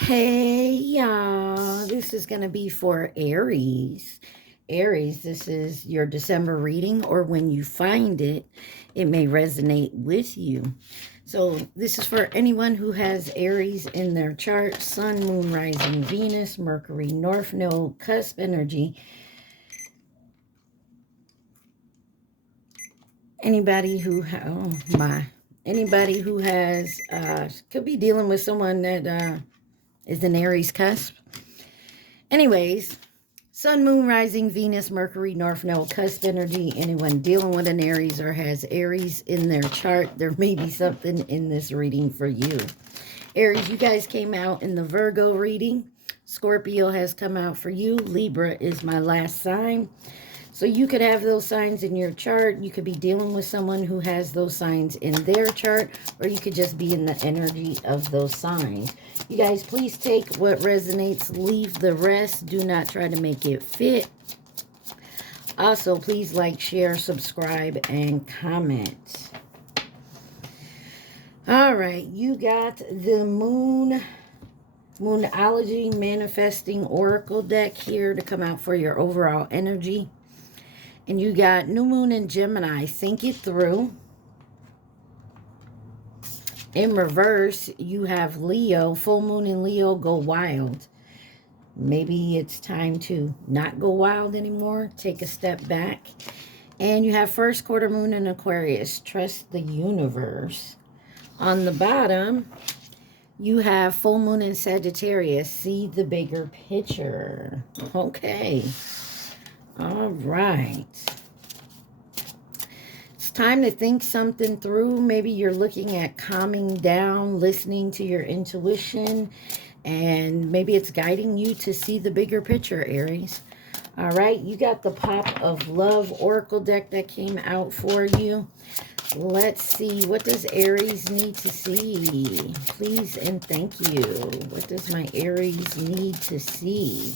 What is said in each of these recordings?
Hey y'all, this is going to be for Aries. Aries, this is your December reading, or when you find it, it may resonate with you. So this is for anyone who has Aries in their chart: Sun, Moon, Rising, Venus, Mercury, North Node, Cusp energy. Anybody who, anybody who has, could be dealing with someone that is an Aries cusp. Anyways, Sun, Moon, Rising, Venus, Mercury, North Node, Cusp energy. Anyone dealing with an Aries or has Aries in their chart, there may be something in this reading for you. Aries, you guys came out in the Virgo reading. Scorpio has come out for you. Libra is my last sign. So you could have those signs in your chart. You could be dealing with someone who has those signs in their chart, or you could just be in the energy of those signs. You guys, please take what resonates, leave the rest. Do not try to make it fit. Also, please like, share, subscribe, and comment. All right, you got the Moonology Manifesting Oracle deck here to come out for your overall energy. And you got New Moon in Gemini. Think it through. In reverse, you have Leo. Full Moon in Leo, go wild. Maybe it's time to not go wild anymore. Take a step back. And you have first quarter moon in Aquarius. Trust the universe. On the bottom, you have full moon in Sagittarius. See the bigger picture. Okay. All right. It's time to think something through. Maybe you're looking at calming down, listening to your intuition, and maybe it's guiding you to see the bigger picture, Aries. All right, you got the Pop of Love Oracle deck that came out for you. Let's see, what does Aries need to see? Please and thank you. What does my Aries need to see?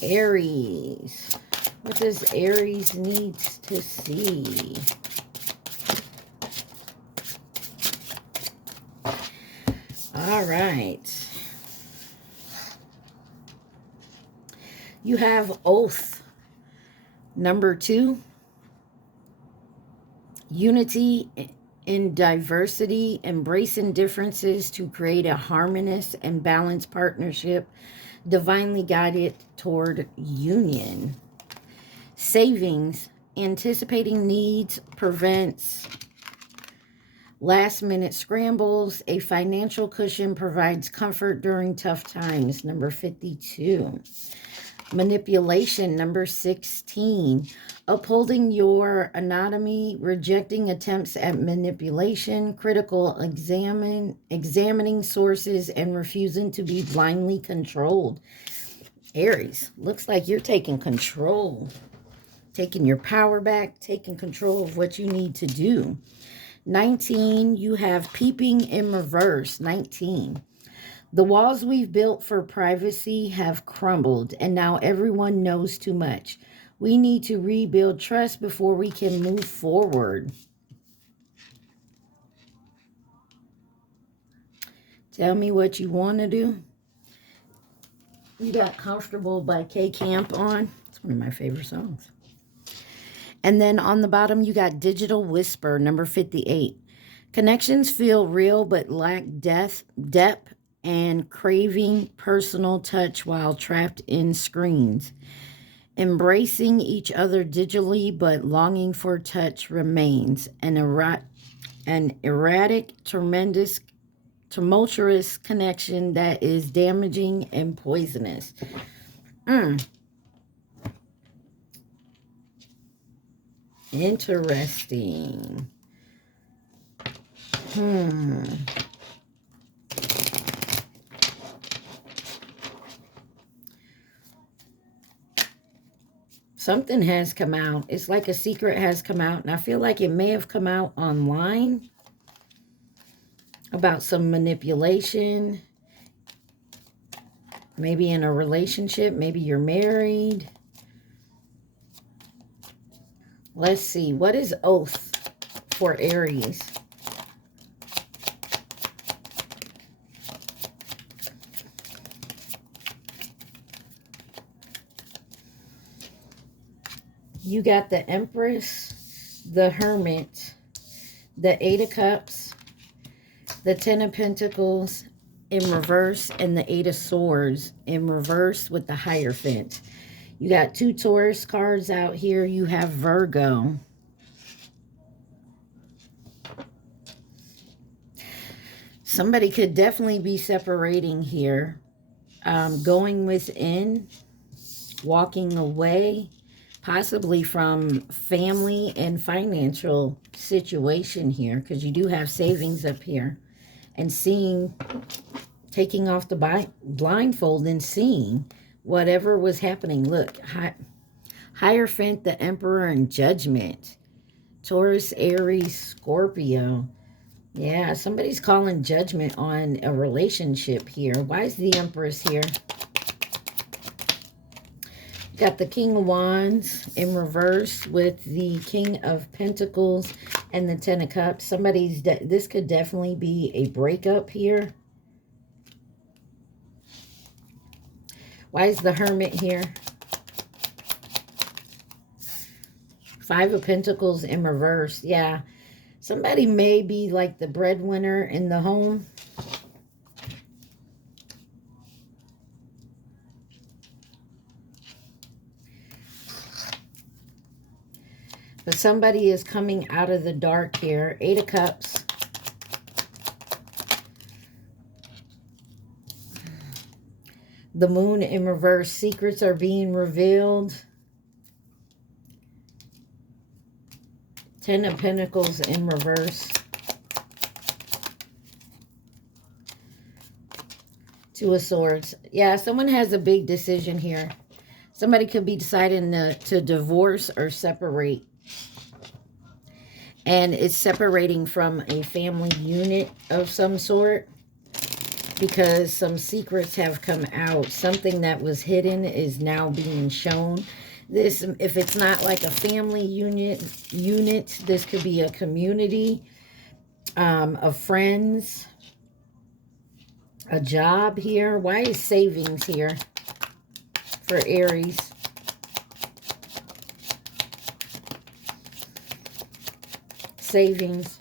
Aries. What does Aries need to see? All right. You have Oath. Number 2. Unity in diversity, embracing differences to create a harmonious and balanced partnership, divinely guided toward union. Savings, anticipating needs, prevents last-minute scrambles. A financial cushion provides comfort during tough times. Number 52. Manipulation, number 16. Upholding your autonomy, rejecting attempts at manipulation, critical examining sources, and refusing to be blindly controlled. Aries, looks like you're taking control. Taking your power back, taking control of what you need to do. 19, you have Peeping in reverse. 19. The walls we've built for privacy have crumbled, and now everyone knows too much. We need to rebuild trust before we can move forward. Tell me what you want to do. You got Comfortable by K Camp on. It's one of my favorite songs. And then on the bottom, you got Digital Whisper, number 58. Connections feel real but lack depth and craving personal touch while trapped in screens. Embracing each other digitally but longing for touch remains. An erratic, tumultuous connection that is damaging and poisonous. Interesting. Something has come out. It's like a secret has come out, and I feel like it may have come out online about some manipulation. Maybe in a relationship. Maybe you're married. Let's see. What is Oath for Aries? You got the Empress, the Hermit, the Eight of Cups, the Ten of Pentacles in reverse, and the Eight of Swords in reverse with the Hierophant. You got two Taurus cards out here. You have Virgo. Somebody could definitely be separating here. Going within, walking away, possibly from family and financial situation here, because you do have savings up here. And seeing, taking off the blindfold and seeing whatever was happening. Look, Hierophant, the Emperor, and Judgment. Taurus, Aries, Scorpio. Yeah, somebody's calling judgment on a relationship here. Why is the Empress here? Got the King of Wands in reverse with the King of Pentacles and the Ten of Cups. This could definitely be a breakup here. Why is the Hermit here? Five of Pentacles in reverse. Yeah. Somebody may be like the breadwinner in the home. But somebody is coming out of the dark here. Eight of Cups. The Moon in reverse. Secrets are being revealed. Ten of Pentacles in reverse. Two of Swords. Yeah, someone has a big decision here. Somebody could be deciding to divorce or separate. And it's separating from a family unit of some sort, because some secrets have come out. Something that was hidden is now being shown. This, if it's not like a family unit, this could be a community of friends, a job here. Why is savings here for Aries? Savings.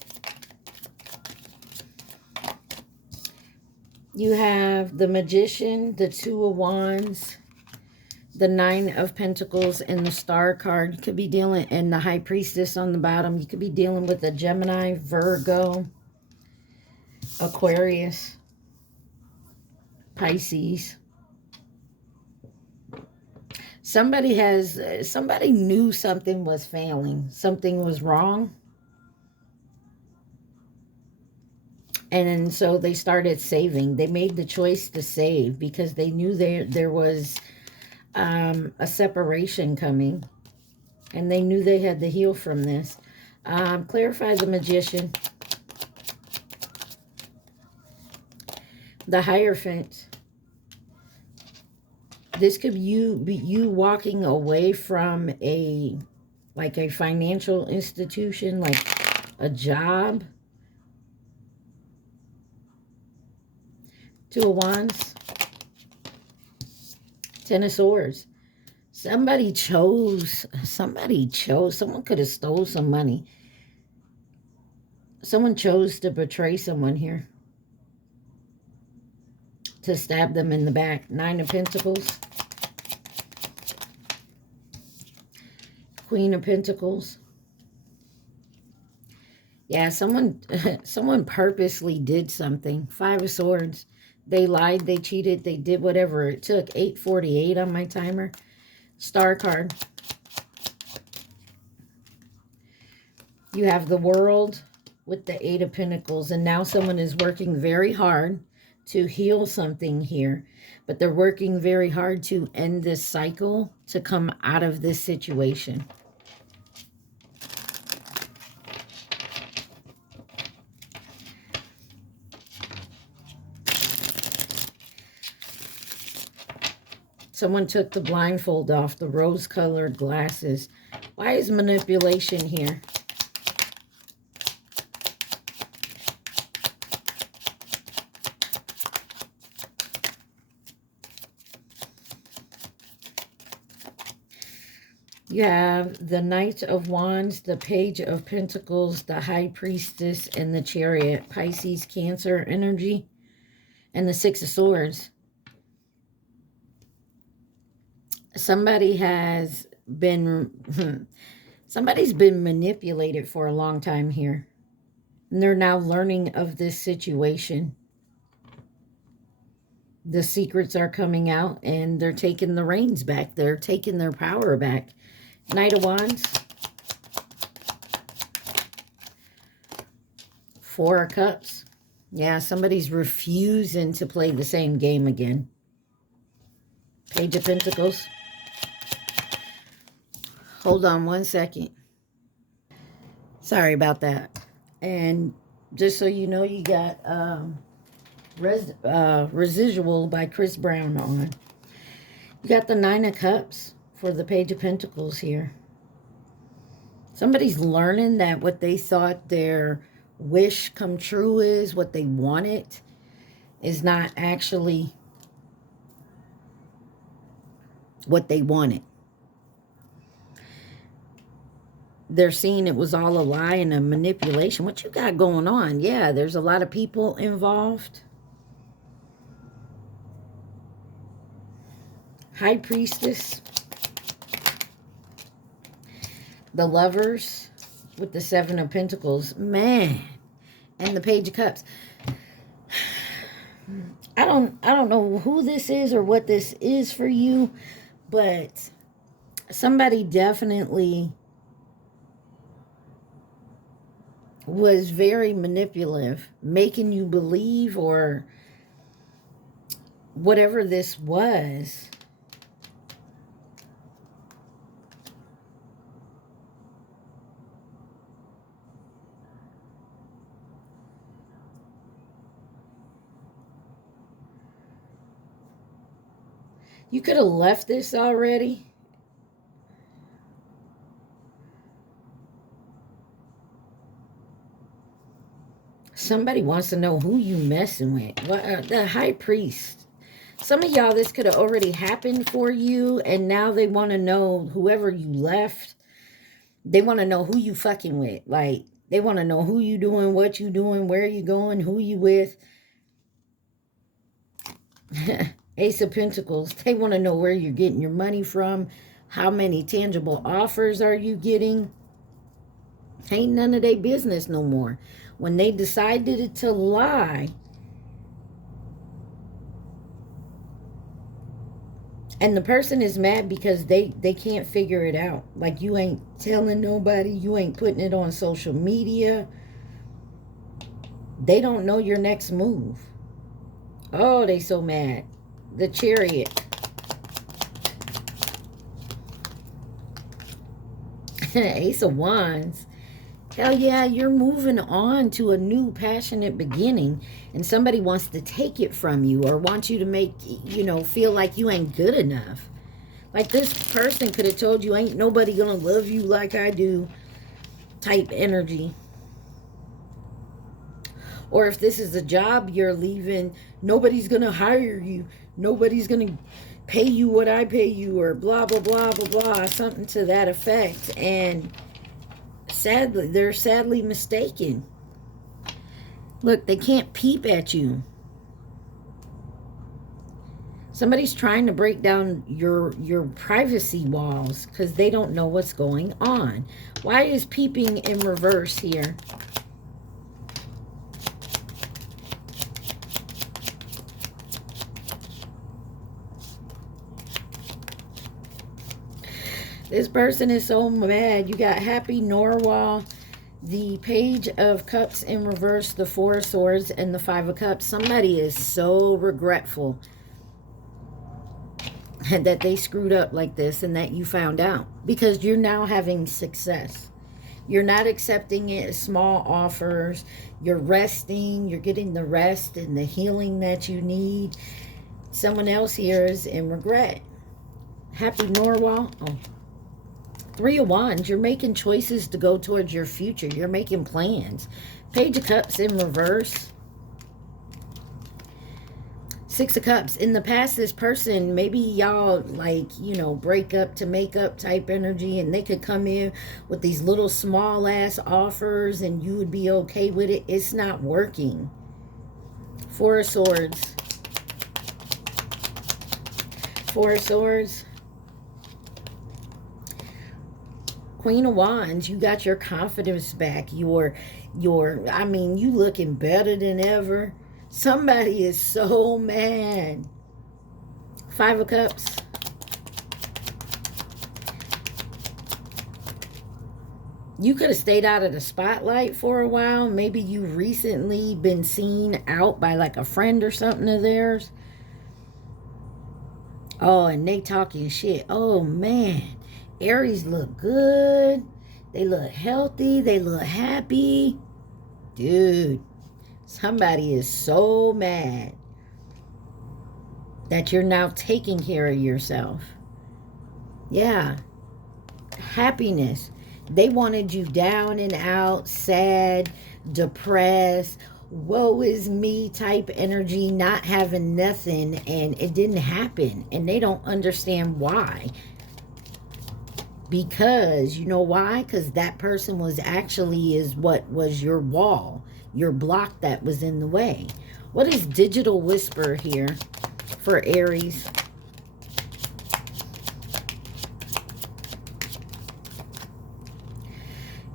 You have the Magician, the Two of Wands, the Nine of Pentacles, and the Star card. You could be dealing, and the High Priestess on the bottom. You could be dealing with a Gemini, Virgo, Aquarius, Pisces. Somebody knew something was failing. Something was wrong. And so they started saving. They made the choice to save because they knew there was a separation coming. And they knew they had to heal from this. Clarify the Magician. The Hierophant. This could be you walking away from a financial institution, like a job. Two of Wands. Ten of Swords. Someone could have stole some money. Someone chose to betray someone here. To stab them in the back. Nine of Pentacles. Queen of Pentacles. Yeah, someone purposely did something. Five of Swords. They lied, they cheated, they did whatever it took. 8:48 on my timer. Star card. You have the World with the Eight of Pentacles. And now someone is working very hard to heal something here. But they're working very hard to end this cycle, to come out of this situation. Someone took the blindfold off, the rose-colored glasses. Why is manipulation here? You have the Knight of Wands, the Page of Pentacles, the High Priestess, and the Chariot. Pisces, Cancer energy, and the Six of Swords. Somebody has been, somebody's been manipulated for a long time here. And they're now learning of this situation. The secrets are coming out and they're taking the reins back. They're taking their power back. Knight of Wands. Four of Cups. Yeah, somebody's refusing to play the same game again. Page of Pentacles. Hold on one second. Sorry about that. And just so you know, you got Residual by Chris Brown on. You got the Nine of Cups for the Page of Pentacles here. Somebody's learning that what they thought their wish come true is, what they wanted, is not actually what they wanted. They're seeing it was all a lie and a manipulation. What you got going on? Yeah, there's a lot of people involved. High Priestess. The Lovers with the Seven of Pentacles. Man. And the Page of Cups. I don't know who this is or what this is for you, but somebody definitely was very manipulative, making you believe, or whatever this was. You could have left this already. Somebody wants to know who you messing with. The High Priest. Some of y'all, this could have already happened for you, and now they want to know whoever you left. They want to know who you fucking with. Like, they want to know who you doing, what you doing, where you going, who you with. Ace of Pentacles. They want to know where you're getting your money from. How many tangible offers are you getting? Ain't none of their business no more. When they decided to lie, and the person is mad because they can't figure it out. Like, you ain't telling nobody. You ain't putting it on social media. They don't know your next move. Oh, they so mad. The Chariot. Ace of Wands. Hell yeah, you're moving on to a new passionate beginning, and somebody wants to take it from you or wants you to make, feel like you ain't good enough. Like, this person could have told you, ain't nobody gonna love you like I do type energy. Or if this is a job you're leaving, nobody's gonna hire you. Nobody's gonna pay you what I pay you, or blah, blah, blah, blah, blah. Something to that effect. And sadly, they're sadly mistaken. Look, they can't peep at you. Somebody's trying to break down your privacy walls because they don't know what's going on. Why is peeping in reverse here? This person is so mad. You got Happy Norwal, the Page of Cups in reverse, the Four of Swords, and the Five of Cups. Somebody is so regretful that they screwed up like this and that you found out, because you're now having success. You're not accepting it as small offers. You're resting. You're getting the rest and the healing that you need. Someone else here is in regret. Happy Norwal. Oh. Three of Wands. You're making choices to go towards your future. You're making plans. Page of Cups in reverse. Six of Cups. In the past, this person, maybe y'all like, you know, break up to make up type energy, and they could come in with these little small ass offers and you would be okay with it. It's not working. Four of Swords. Four of Swords. Queen of Wands. You got your confidence back. I mean, you looking better than ever. Somebody is so mad. Five of Cups. You could have stayed out of the spotlight for a while. Maybe you recently been seen out by like a friend or something of theirs. Oh, and they talking shit. Oh, man. Aries look good. They look healthy. They look happy. Dude, somebody is so mad that you're now taking care of yourself. Yeah. Happiness. They wanted you down and out, sad, depressed, woe is me type energy, not having nothing, and it didn't happen. And they don't understand why. Because, you know why? Because that person was actually what was your wall, your block that was in the way. What is Digital Whisper here for Aries?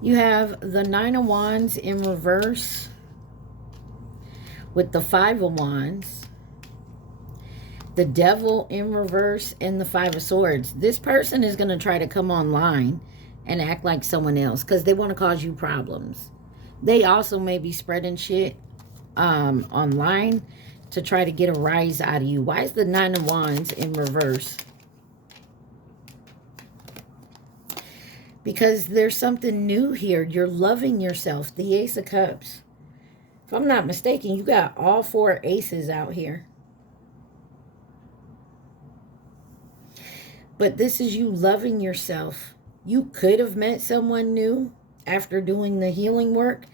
You have the Nine of Wands in reverse with the Five of Wands, the Devil in reverse, and the Five of Swords. This person is going to try to come online and act like someone else because they want to cause you problems. They also may be spreading shit online to try to get a rise out of you. Why is the Nine of Wands in reverse? Because there's something new here. You're loving yourself. The Ace of Cups. If I'm not mistaken, you got all four aces out here. But this is you loving yourself. You could have met someone new after doing the healing work.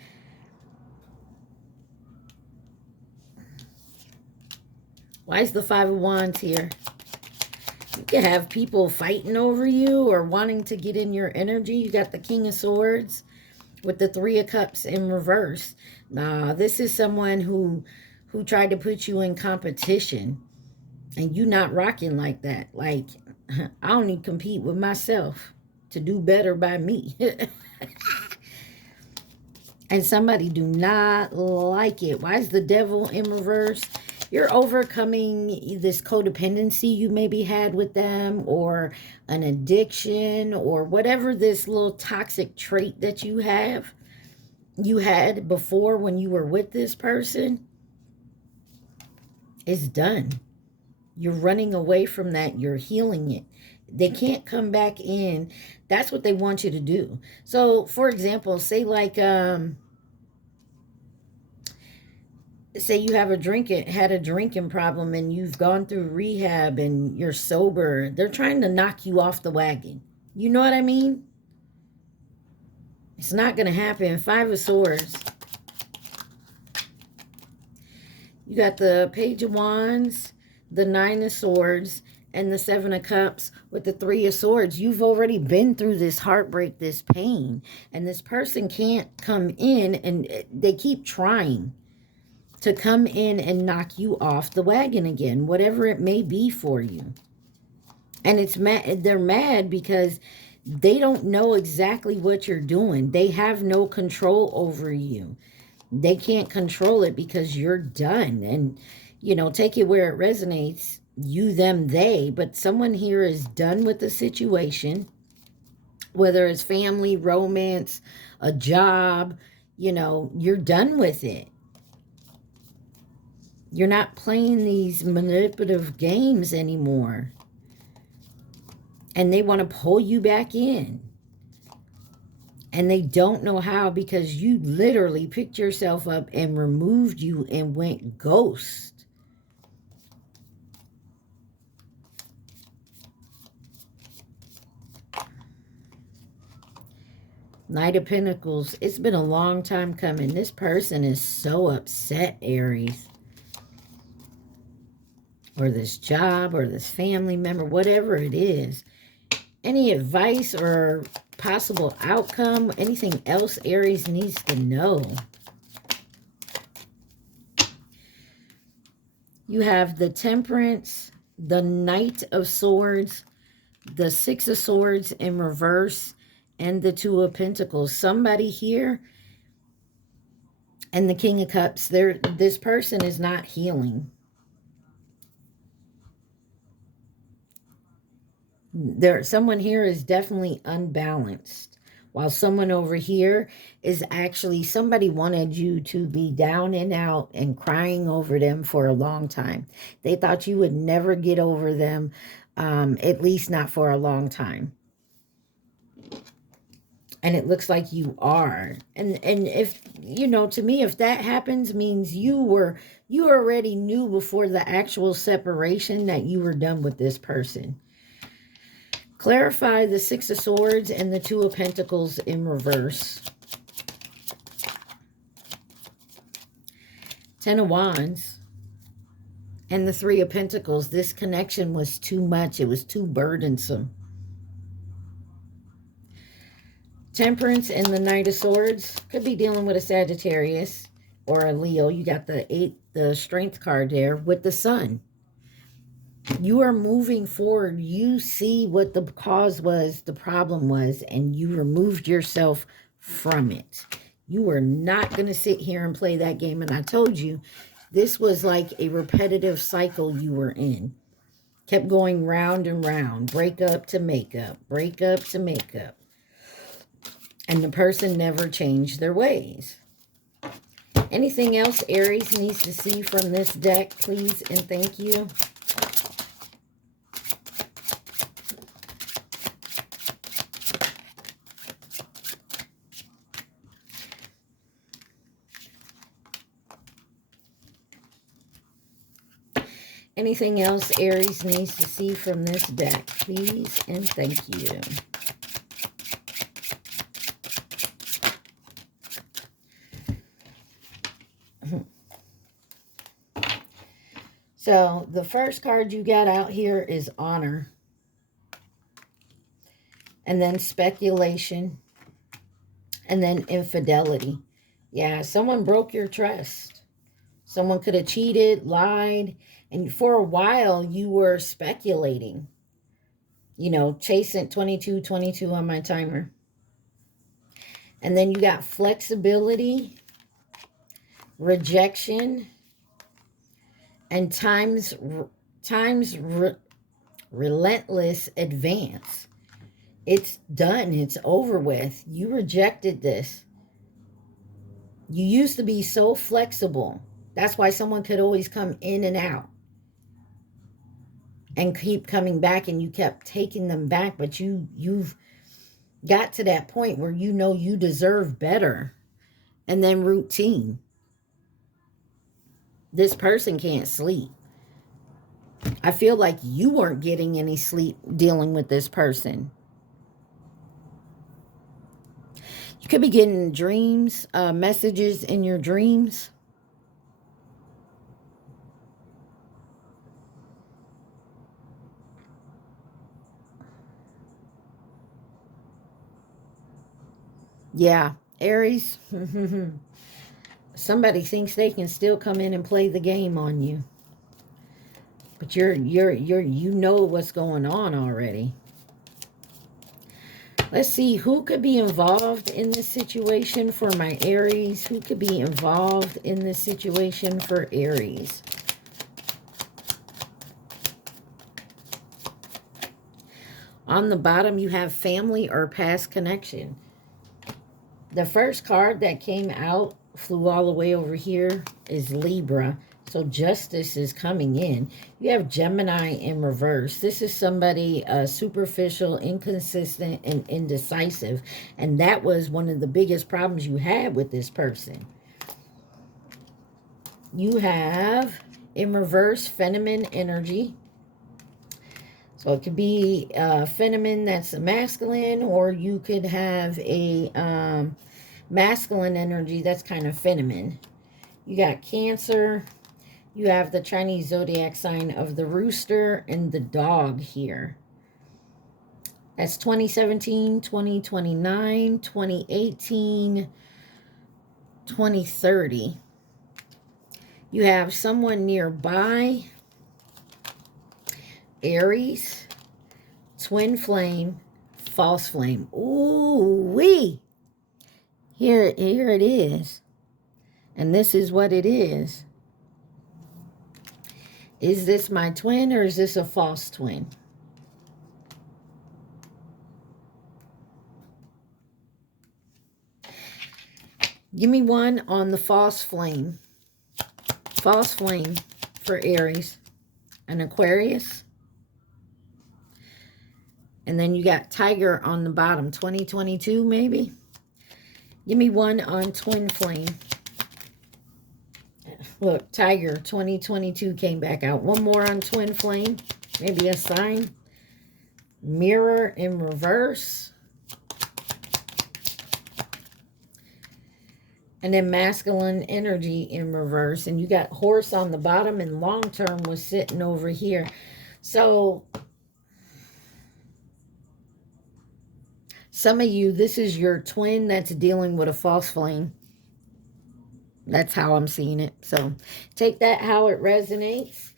Why is the Five of Wands here? You could have people fighting over you or wanting to get in your energy. You got the King of Swords with the Three of Cups in reverse. Nah, this is someone who tried to put you in competition. And you not rocking like that. Like, I only compete with myself to do better by me. And somebody do not like it. Why is the Devil in reverse? You're overcoming this codependency you maybe had with them, or an addiction, or whatever this little toxic trait that you had before when you were with this person. Is done. You're running away from that. You're healing it. They can't come back in. That's what they want you to do. So, for example, say like, say you have had a drinking problem and you've gone through rehab and you're sober. They're trying to knock you off the wagon. You know what I mean? It's not going to happen. Five of Swords. You got the Page of Wands, the Nine of Swords, and the Seven of Cups with the Three of Swords. You've already been through this heartbreak, this pain, and this person can't come in, and they keep trying to come in and knock you off the wagon again, whatever it may be for you. And they're mad because they don't know exactly what you're doing. They have no control over you. They can't control it because you're done. And, you know, take it where it resonates. You, them, they. But someone here is done with the situation. Whether it's family, romance, a job. You know, you're done with it. You're not playing these manipulative games anymore. And they want to pull you back in. And they don't know how, because you literally picked yourself up and removed you and went ghost. Knight of Pentacles. It's been a long time coming. This person is so upset, Aries. or this job, or this family member, whatever it is. Any advice or possible outcome, anything else Aries needs to know. You have the Temperance, the Knight of Swords, the Six of Swords in reverse, and the Two of Pentacles. Somebody here, and the King of Cups. This person is not healing. Someone here is definitely unbalanced, while someone over here is actually, somebody wanted you to be down and out and crying over them for a long time. They thought you would never get over them, at least not for a long time. And it looks like you are. And if, you know, to me, if that happens, means you already knew before the actual separation that you were done with this person. Clarify the Six of Swords and the Two of Pentacles in reverse. Ten of Wands and the Three of Pentacles. This connection was too much. It was too burdensome. Temperance and the Knight of Swords. Could be dealing with a Sagittarius or a Leo. You got the Strength card there with the Sun. You are moving forward. You see what the cause was, the problem was, and you removed yourself from it. You were not going to sit here and play that game. And I told you, this was like a repetitive cycle you were in. Kept going round and round. Break up to make up. Break up to make up. And the person never changed their ways. Anything else Aries needs to see from this deck, please and thank you. Anything else Aries needs to see from this deck, please and thank you. So the first card you got out here is Honor. And then Speculation. And then Infidelity. Yeah, someone broke your trust. Someone could have cheated, lied. And for a while, you were speculating. You know, chasing 22 on my timer. And then you got Flexibility, Rejection, and relentless advance. It's done. It's over with. You rejected this. You used to be so flexible. That's why someone could always come in and out and keep coming back, and you kept taking them back. But you've got to that point where you know you deserve better. And then routine. This person can't sleep. I feel like you weren't getting any sleep dealing with this person. You could be getting dreams, messages in your dreams. Yeah, Aries. Somebody thinks they can still come in and play the game on you. But you know what's going on already. Let's see who could be involved in this situation for my Aries. Who could be involved in this situation for Aries? On the bottom, you have family or past connection. The first card that came out, flew all the way over here, is Libra. So justice is coming in. You have Gemini in reverse. This is somebody superficial, inconsistent, and indecisive. And that was one of the biggest problems you had with this person. You have, in reverse, feminine energy. So it could be feminine that's masculine, or you could have a masculine energy that's kind of feminine. You got Cancer, You have the Chinese zodiac sign of the rooster and the dog here. That's 2017, 2029, 2018, 2030. You have someone nearby, Aries, twin flame, false flame. Ooh wee! Here it is. And this is what it is. Is this my twin or is this a false twin? Give me one on the false flame. False flame for Aries. An Aquarius. And then you got Tiger on the bottom. 2022 maybe. Give me one on twin flame. Look, Tiger 2022 came back out. One more on twin flame. Maybe a sign. Mirror in reverse. And then masculine energy in reverse. And you got horse on the bottom and long term was sitting over here. So some of you, this is your twin that's dealing with a false flame. That's how I'm seeing it. So take that how it resonates.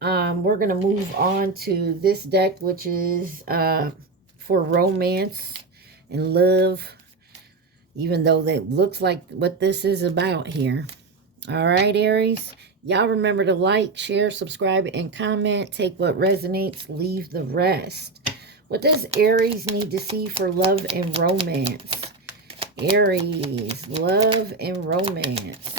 We're going to move on to this deck, which is for romance and love. Even though that looks like what this is about here. All right, Aries. Y'all remember to like, share, subscribe, and comment. Take what resonates, leave the rest. What does Aries need to see for love and romance? Aries, love and romance.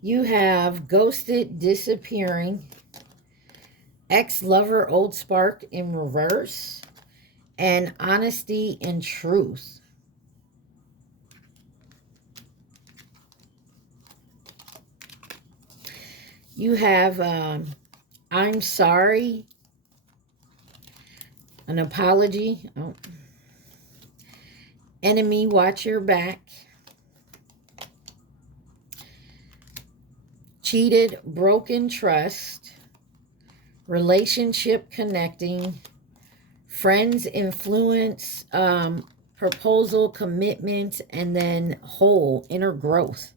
You have ghosted, disappearing, ex-lover, old spark in reverse, and honesty and truth. You have I'm sorry, an apology, enemy, watch your back, cheated, broken trust, relationship connecting, friends influence, proposal, commitment, and then whole, inner growth.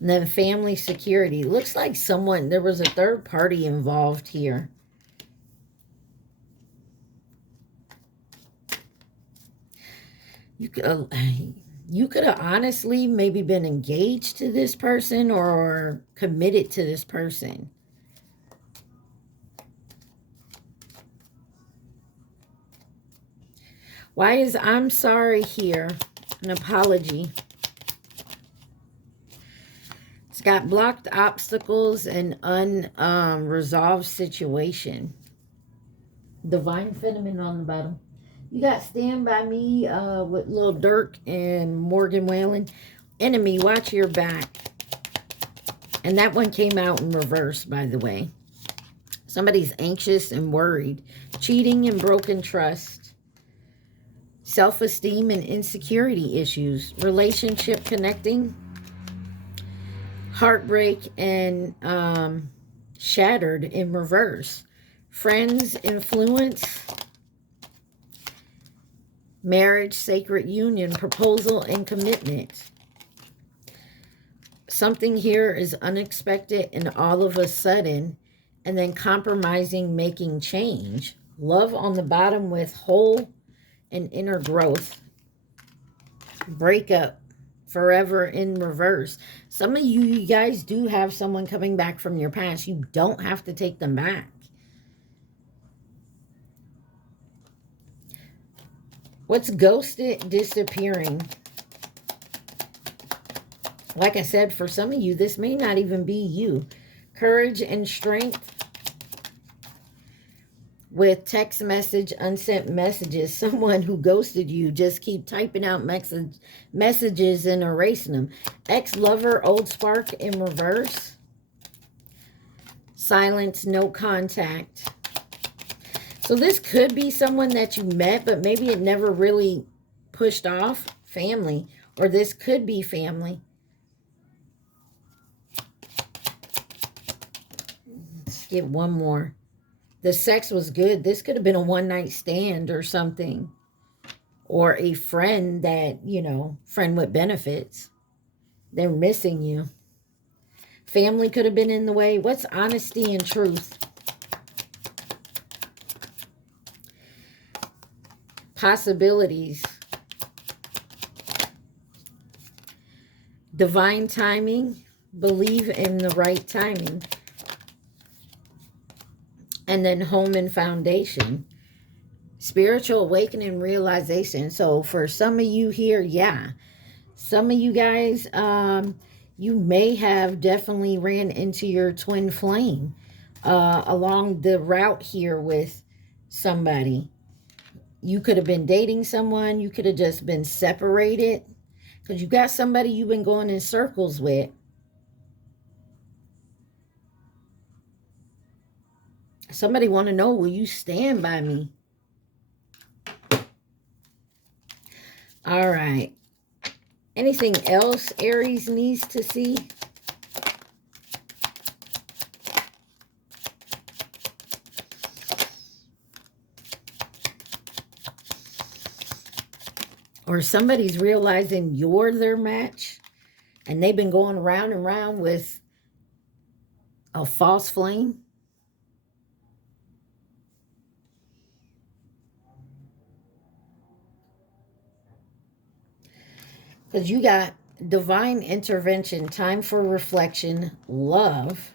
And then family security. Looks like there was a third party involved here. You could have honestly maybe been engaged to this person or committed to this person. Why is I'm sorry here? An apology. It's got blocked obstacles and unresolved situation. Divine Feminine on the bottom. You got Stand By Me with Lil Durk and Morgan Wallen. Enemy, watch your back. And that one came out in reverse, by the way. Somebody's anxious and worried. Cheating and broken trust. Self-esteem and insecurity issues. Relationship connecting. Heartbreak and shattered in reverse. Friends influence. Marriage, sacred union, proposal, and commitment. Something here is unexpected and all of a sudden, and then compromising, making change. Love on the bottom with whole and inner growth. Breakup, forever in reverse. Some of you guys do have someone coming back from your past. You don't have to take them back. What's ghosted, disappearing? Like I said, for some of you, this may not even be you. Courage and strength. with text message, unsent messages. Someone who ghosted you, just keep typing out messages and erasing them. Ex-lover, old spark in reverse. Silence, no contact. So this could be someone that you met, but maybe it never really pushed off. Family. Or this could be family. Let's get one more. The sex was good. This could have been a one-night stand or something. Or a friend that, you know, friend with benefits. They're missing you. Family could have been in the way. What's honesty and truth? Possibilities. Divine timing. Believe in the right timing. And then home and foundation. Spiritual awakening, realization. So for some of you here, yeah. Some of you guys, you may have definitely ran into your twin flame along the route here with somebody. You could have been dating someone. You could have just been separated. Because you got somebody you've been going in circles with. Somebody want to know, will you stand by me? All right. Anything else Aries needs to see? Or somebody's realizing you're their match and they've been going round and round with a false flame. Because you got divine intervention, time for reflection, love,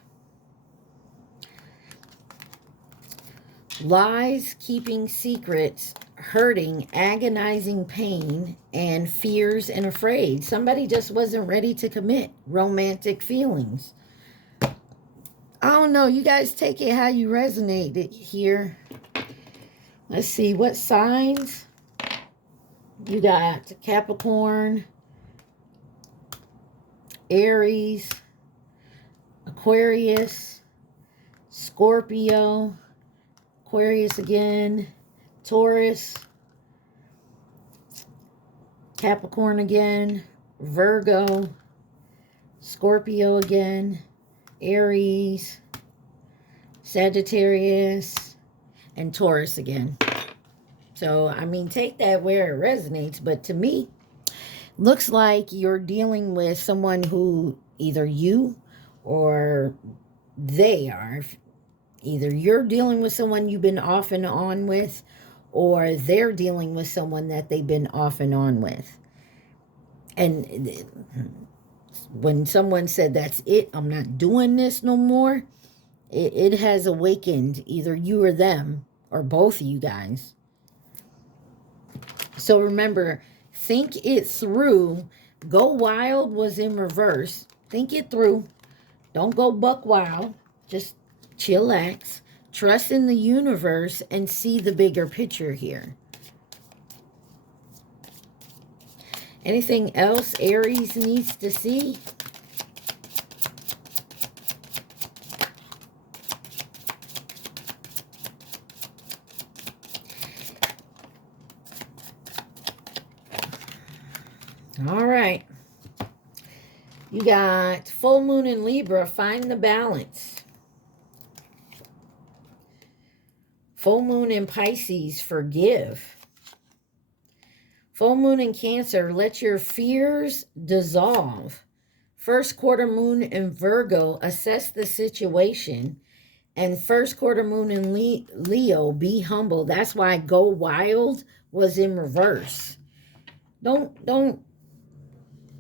lies, keeping secrets, hurting, agonizing pain, and fears and afraid. Somebody just wasn't ready to commit. Romantic feelings. I don't know. You guys take it how you resonate here. Let's see. What signs? You got Capricorn, Aries, Aquarius, Scorpio, Aquarius again, Taurus, Capricorn again, Virgo, Scorpio again, Aries, Sagittarius, and Taurus again. So, I mean, take that where it resonates. But to me, looks like you're dealing with someone who either you or they are. Either you're dealing with someone you've been off and on with, or they're dealing with someone that they've been off and on with. And when someone said, that's it, I'm not doing this no more, it has awakened either you or them, or both of you guys. So remember, think it through. Go wild was in reverse. Think it through. Don't go buck wild. Just chillax. Trust in the universe and see the bigger picture here. Anything else Aries needs to see? All right. You got full moon in Libra. Find the balance. Full moon in Pisces. Forgive. Full moon in Cancer. Let your fears dissolve. First quarter moon in Virgo. Assess the situation. And first quarter moon in Leo. Be humble. That's why go wild was in reverse. Don't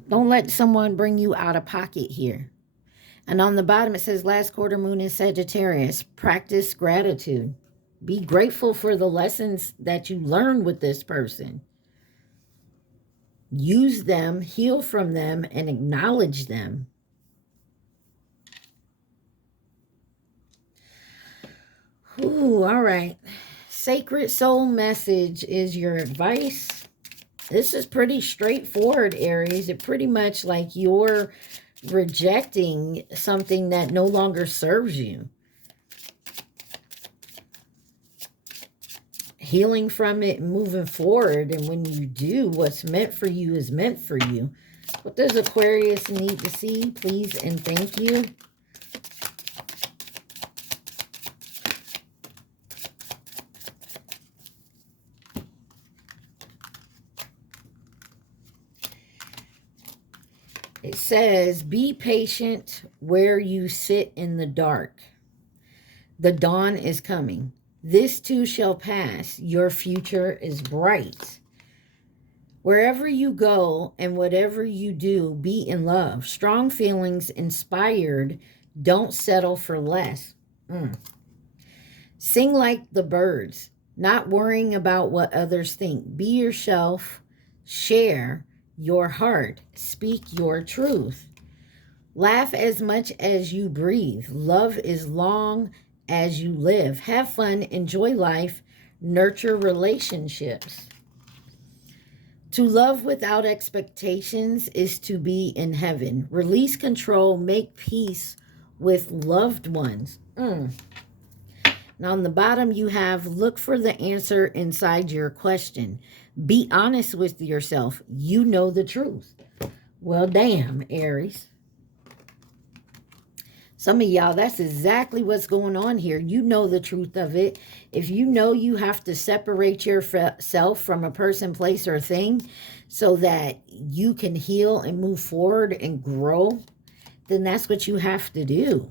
let someone bring you out of pocket here. And on the bottom, it says last quarter moon in Sagittarius. Practice gratitude. Be grateful for the lessons that you learned with this person. Use them, heal from them, and acknowledge them. Ooh, all right. sacred soul message is your advice. This is pretty straightforward, Aries. It pretty much like you're rejecting something that no longer serves you. Healing from it and moving forward. And when you do, what's meant for you is meant for you. What does Aquarius need to see? Please and thank you. It says, be patient where you sit in the dark. The dawn is coming. This too shall pass. Your future is bright. Wherever you go and whatever you do, be in love. Strong feelings inspired. Don't settle for less. Sing like the birds, not worrying about what others think. Be yourself. Share your heart. Speak your truth. Laugh as much as you breathe. Love as long as you live. Have fun. Enjoy life. Nurture relationships. To love without expectations is to be in heaven. Release control. Make peace with loved ones. Now on the bottom you have, look for the answer inside your question. Be honest with yourself. You know the truth. Well, damn, Aries. Some of y'all, that's exactly what's going on here. You know the truth of it. If you know you have to separate yourself from a person, place, or thing so that you can heal and move forward and grow, then that's what you have to do.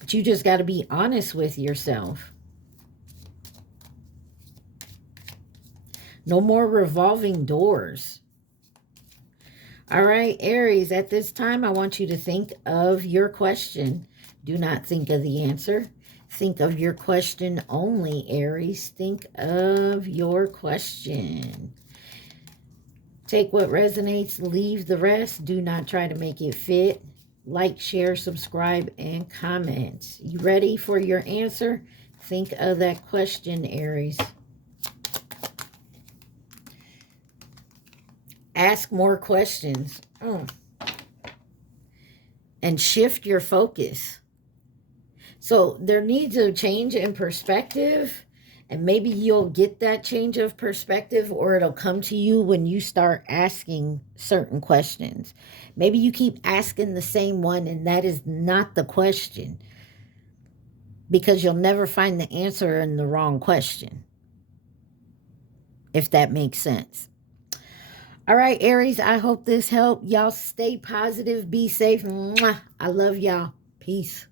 But you just got to be honest with yourself. No more revolving doors. All right, Aries, at this time, I want you to think of your question. Do not think of the answer. Think of your question only, Aries. Think of your question. Take what resonates, leave the rest. Do not try to make it fit. Like, share, subscribe, and comment. You ready for your answer? Think of that question, Aries. Ask more questions. And shift your focus. So there needs a change in perspective. And maybe you'll get that change of perspective, or it'll come to you when you start asking certain questions. Maybe you keep asking the same one and that is not the question, because you'll never find the answer in the wrong question, if that makes sense. All right, Aries, I hope this helped. Y'all stay positive. Be safe. Mwah. I love y'all. Peace.